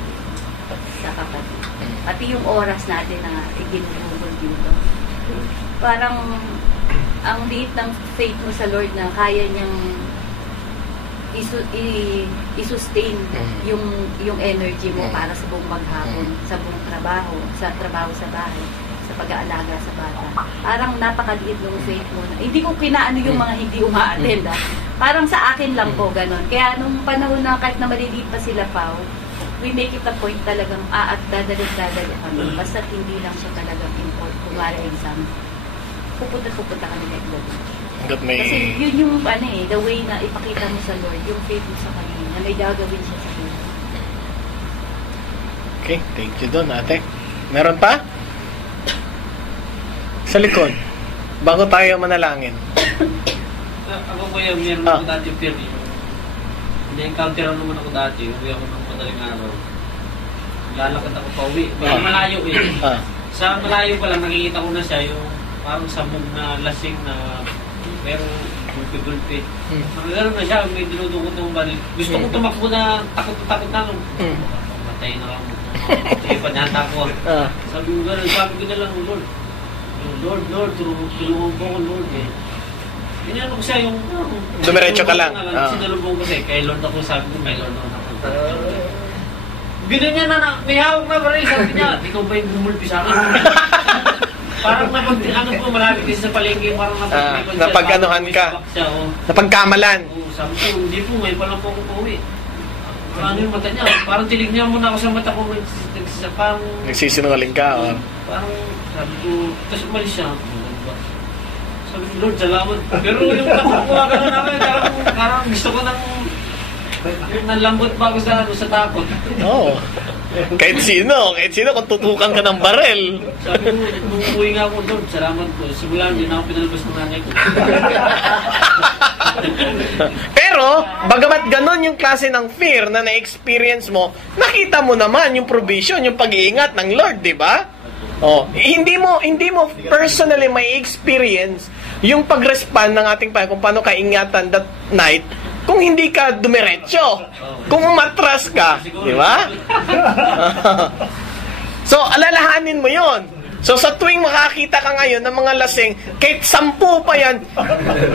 sa kapatid. Pati yung oras natin na iginugol dito. Parang, ang liit ng faith mo sa Lord na kaya niyang i-sustain yung energy mo para sa buong maghapon, sa buong trabaho sa bahay, sa pag-aalaga sa bata. Parang napakaliit ng faith mo. Hindi ko kinaano yung mga hindi uma-attend. Parang sa akin lang po ganon. Kaya nung panahon na kahit na maliliit pa sila pa, we make it a point talagang at dadalo kami. Basta hindi lang siya talagang import. Kumara exam. Pupunta kami kay Lord. Kasi yun yung the way na ipakita mo sa Lord, yung faith mo sa Kanya, na may gagawin siya sa Lord. Okay, thank you doon, ate. Meron pa? Sa likod. Bago tayo manalangin. Ako po yung meron ako dati fear yun. Na-encounter naman ako dati. Uwi ako ng madaling araw. Lalakad ako pa uwi. Malayo eh. Sa malayo pa lang, nakikita ko na siya yung parang sabog na lasing na merong gulpi-gulpi. Gano'n na siya, may dinudukot ng baril. Gusto ko tumakbo na takot na nung matay na ako. Sige, panyata ko. Sabi ko gano'n, sabi ko na lang, Lord, tulungan ko, Lord eh. Ganyan ko siya yung dumiretso ka lang. Sinalubong ko siya, kay Lord ako, sabi ko, kay Lord ako. Ganyan niya na, may hawak na baril, sabi niya, ikaw ba yung bumulpi sa akin? Parang malapit din sa palengke, parang napag-anuhan ka. Napagkamalan. Sabi ko, hindi po, ngayon pa lang po ako pauwi. Ano yung mata niya? Parang tilig niya muna ako sa mata ko. Parang nagsisinungaling ka. Parang sabi ko, tapos umalis siya. Sabi ko, Lord, salamat. Pero yung nakukuha ka na namin, parang gusto ko ng nalambot pa ako sa takot. Oo. Kahit sino kung tutukan ka ng barel. Sabi ko, nung uwi nga ako, Lord, salamat po. Simula, hindi na ako pinalabas ng nanay ko. Pero, bagamat ganon yung klase ng fear na na-experience mo, nakita mo naman yung provision, yung pag-iingat ng Lord, di ba? Hindi mo personally may experience yung pag-respond ng ating Panginoon kung paano kaingatan that night kung hindi ka dumiretso. Kung umatras ka, di ba? So, alalahanin mo yon. So, sa tuwing makakita ka ngayon ng mga lasing, kahit 10 pa yan,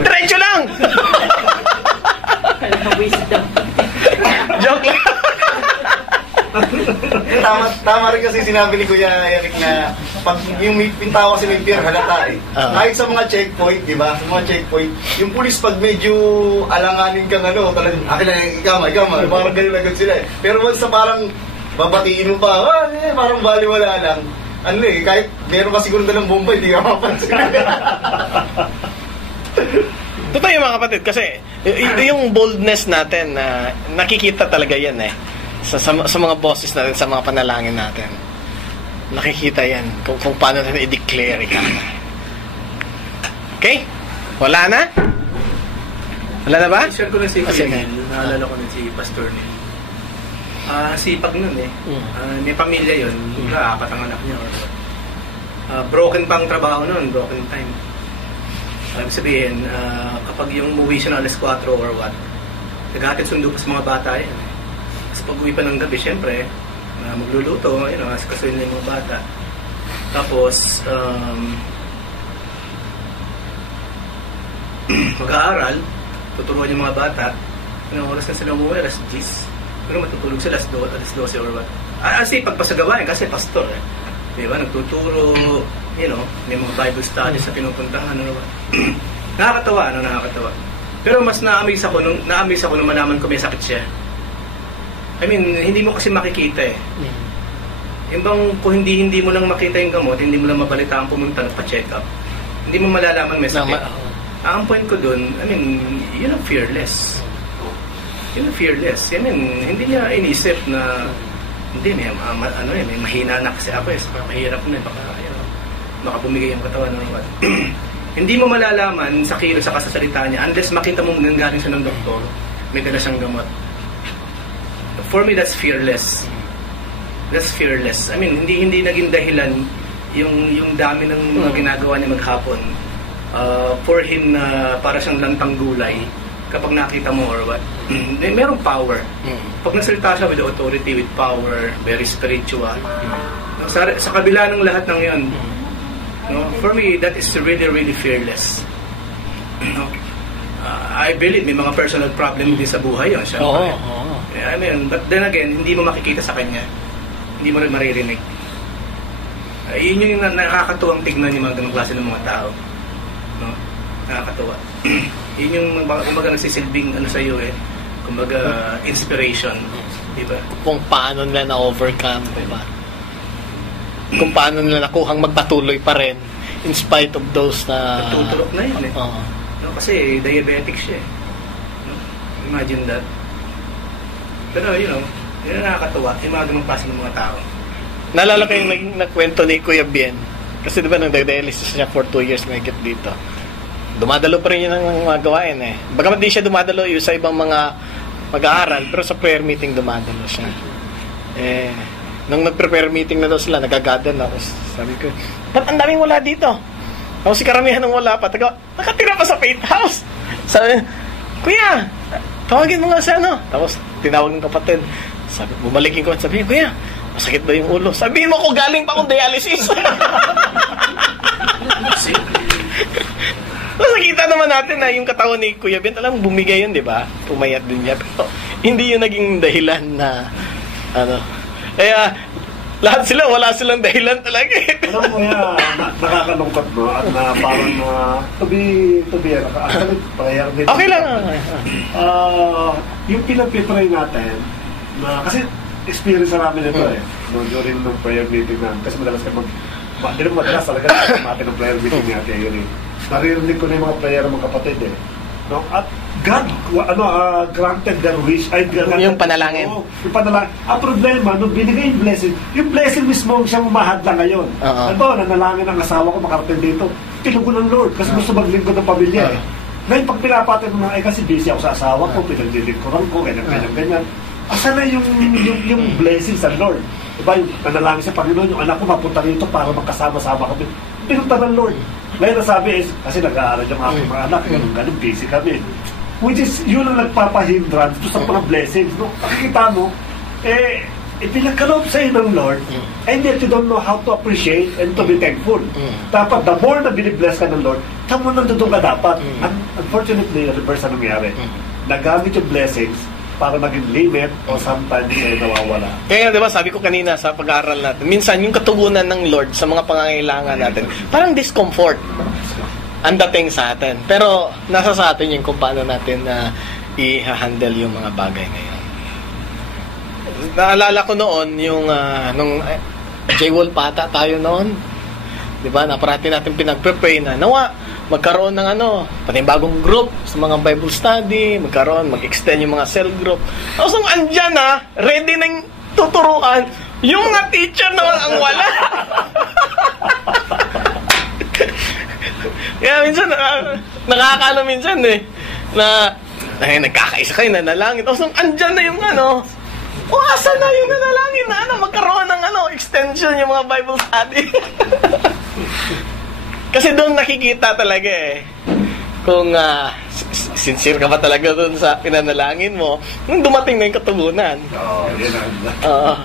diretso lang! Wisdom. Tama rin kasi sinabi ni Kuya Eric na pag yung pintawa kasi may fear, halata eh. Kahit sa mga checkpoint, di ba? Sa mga checkpoint, yung pulis pag medyo alanganin kang talagang, akin na ikama, parang ganun agad sila eh. Pero once sa parang babatiin mo pa, parang baliwala lang. Kahit meron ka siguro dalang bomba, hindi ka mapansin. Totoo yung mga kapatid, kasi yung boldness natin, nakikita talaga yan sa mga bosses natin, sa mga panalangin natin. Nakikita yan kung paano natin i-declare ka. Okay? Wala na? Wala na ba? Share ko na si Neil. Naalala ko na si Pastor Neil. Sipag nun may pamilya yun. Apat ang anak niya. Broken pang trabaho nun. Broken time. Ibig sabihin, kapag yung umuwi siya ng alas 4 or what, naghatid sundo pa sa mga bata yan. Tapos pag uwi pa ng gabi, syempre, magluluto, asikasuhin na yung mga bata. Tapos, mag-aaral, tuturuan yung mga bata. Anong oras na sila umuwi? Alas 10. Pero matutulog sila alas 12 or what. Kasi pagpasagawain, kasi pastor diba? Nagtuturo, may mga Bible studies sa pinupuntahan, nakakatawa. Pero mas na-amaze ako nung malaman ko may sakit siya. I mean, hindi mo kasi makikita eh. Yung bang kung hindi mo lang makita yung gamot, hindi mo lang mabalitaan pumunta pa-check up, hindi mo malalaman may sakit. Ang point ko dun, I mean, yun ang fearless. I mean, hindi niya inisip na hindi, may mahina na kasi ako saka mahirap na baka bumigay yung katawan ng what. Hindi mo malalaman sa kilos sa kasasalita niya unless makita mo galing siya ng doktor, may dala siyang gamot. For me, that's fearless. I mean, hindi naging dahilan yung dami ng mga ginagawa niya maghapon for him na para siyang lantang gulay kapag nakita mo or what. Merong power. Pag nasalita siya with authority, with power, very spiritual. Sa kabila ng lahat ng yun, for me, that is really, really fearless. I believe may mga personal problem din sa buhay yun. I mean, but then again, hindi mo makikita sa kanya. Hindi mo rin maririnig. Yun yung nakakatuwang tignan yung mga ganong klase ng mga tao. Nakakatuwa. Yun yung kumbaga nagsisilbing sa'yo kumbaga inspiration, diba? Kung paano nila na-overcome, diba? Kung paano nila nakuhang magpatuloy pa rin in spite of those na nagtutulok na yun kasi diabetic siya imagine that. Pero yun nakakatuwa yung mga ganong klase ng mga tao. Naalala ko yung nagkwento ni Kuya Bien, kasi diba nang dialysis siya for 2 years may get dito, dumadalo pa rin yun ang mga gawain bagamat di siya dumadalo yung sa ibang mga mag-aaral, pero sa prayer meeting dumadalo siya. Nung nag-prepare meeting na daw sila, nagagadan ako. Sabi ko, ba't ang daming wala dito? Tapos si karamihan ng wala pa, nakatira pa sa Faith House. Sabi, Kuya, tawagin mo nga siya, Tapos tinawag ng kapatid. Sabi, bumalikin ko at sabi, Kuya, masakit ba yung ulo? Sabihin mo ko, galing pa akong dialysis. Nakikita naman natin na yung katawan ni Kuya Ben, alam, bumigay yun, di ba? Pumayat din niya. Pero hindi yun naging dahilan na, kaya, lahat sila, wala silang dahilan talaga Alam mo nakakalungkot at na parang to be actually, prayer din. Okay lang. Yung pinag-pray natin, kasi experience namin ito during ng prayer meeting namin, kasi madalas hindi naman madalas talaga natin ng prayer meeting natin yun naririnig ko na yung mga prayer ng mga kapatid at God granted their wish. Yung panalangin. Yung panalangin. Ang problema, nung binigay yung blessing mismo siyang umahadla ngayon. Nanalangin ang asawa ko makarating dito. Tinugo ng Lord kasi gusto maglingkod ng pamilya Ngayon, pag pinapatid mo kasi busy ako sa asawa ko, pinaglilingkuran ko, ganyan. Asa na yung blessing sa Lord? Diba, yung nanalangin sa Panginoon, yung anak ko mapunta rito para magkasama-sama kami. Pinunta ng Lord. Ngayon nasabi kasi nag-aaral yung aking mga anak, ganun, busy kami. Which is, yun ang nagpapahindran sa mga blessings. Nakikita mo, pinagkaloob sa'yo ng Lord, and yet you don't know how to appreciate and to be thankful. Dapat, the more na binibless ka ng Lord, tamo nandun ka dapat. Unfortunately, reverse na nangyari. Nagamit yung blessings para maging limit o sometimes nawawala. Kaya 'di ba sabi ko kanina sa pag-aaral natin, minsan yung katugunan ng Lord sa mga pangangailangan natin, parang discomfort ang dating sa atin. Pero nasa sa atin yung kung paano natin na i-handle yung mga bagay na yan. Naalala ko noon yung nung J-Wall pata tayo noon. 'Di ba? Naparati natin pinag-pray na nawa magkaroon ng pati bagong group sa mga Bible study, mag-extend yung mga cell group. Tapos andyan ready nang tuturuan, yung mga teacher naman ang wala. Kaya minsan, nakakano minsan na nagkakaisa kayo na nalangin. Tapos andyan na yung asa na yung nanalangin na magkaroon ng extension yung mga Bible study. Kasi doon nakikita talaga kung sincere ka ba talaga doon sa pinanalangin mo nung dumating na yung katugunan. Oo, yun ang